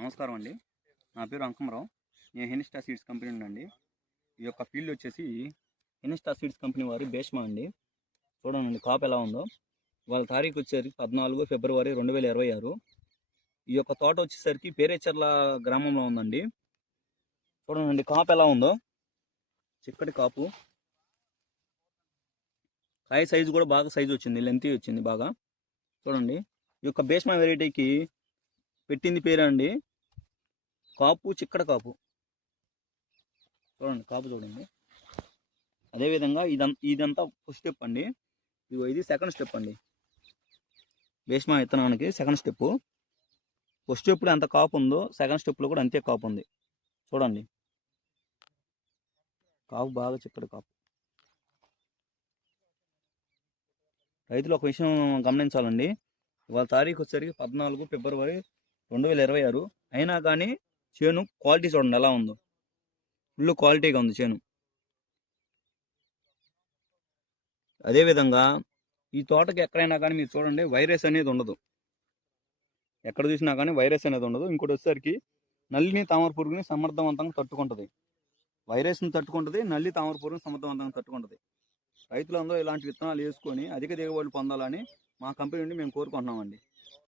నమస్కారం అండి. నా పేరు అంకమరావు. నేను హెనిస్టా సీడ్స్ కంపెనీ నుండి. ఈ యొక్క ఫీల్డ్ వచ్చేసి హెనిస్టా సీడ్స్ కంపెనీ వారి భీష్మా అండి. చూడండి కాపు ఎలా ఉందో. వాళ్ళ తారీఖు వచ్చేసరికి 14 ఫిబ్రవరి 2026. ఈ యొక్క తోట వచ్చేసరికి పేరేచర్ల గ్రామంలో ఉందండి. చూడండి కాపు ఎలా ఉందో, చిక్కటి కాపు. కాయ సైజు కూడా బాగా సైజు వచ్చింది, లెంతీ వచ్చింది బాగా. చూడండి ఈ యొక్క భీష్మా వెరైటీకి పెట్టింది పేరు అండి కాపు, చిక్కడ కాపు. చూడండి కాపు చూడండి. అదేవిధంగా ఇదంతా ఫస్ట్ స్టెప్ అండి. ఇది సెకండ్ స్టెప్ అండి. భీష్మా విత్తనానికి సెకండ్ స్టెప్. ఫస్ట్ స్టెప్లో ఎంత కాపు ఉందో సెకండ్ స్టెప్లో కూడా అంతే కాపు ఉంది. చూడండి కాపు బాగా చిక్కడి కాపు. రైతులు ఒక విషయం గమనించాలండి. వాళ్ళ తారీఖు వచ్చేసరికి 14 ఫిబ్రవరి 2026. అయినా కానీ చేను క్వాలిటీ చూడండి ఎలా ఉందో, ఫుల్ క్వాలిటీగా ఉంది చేను. అదేవిధంగా ఈ తోటకి ఎక్కడైనా కానీ మీరు చూడండి వైరస్ అనేది ఉండదు. ఎక్కడ చూసినా కానీ వైరస్ అనేది ఉండదు. ఇంకోటి వచ్చేసరికి నల్లిని తామర పురుగుని సమర్థవంతంగా తట్టుకుంటుంది. వైరస్ని తట్టుకుంటుంది, నల్లి తామర పురుగుని సమర్థవంతంగా తట్టుకుంటుంది. రైతులందరూ ఇలాంటి విత్తనాలు వేసుకొని అధిక దిగుబడులు పొందాలని మా కంపెనీ నుండి మేము కోరుకుంటున్నామండి.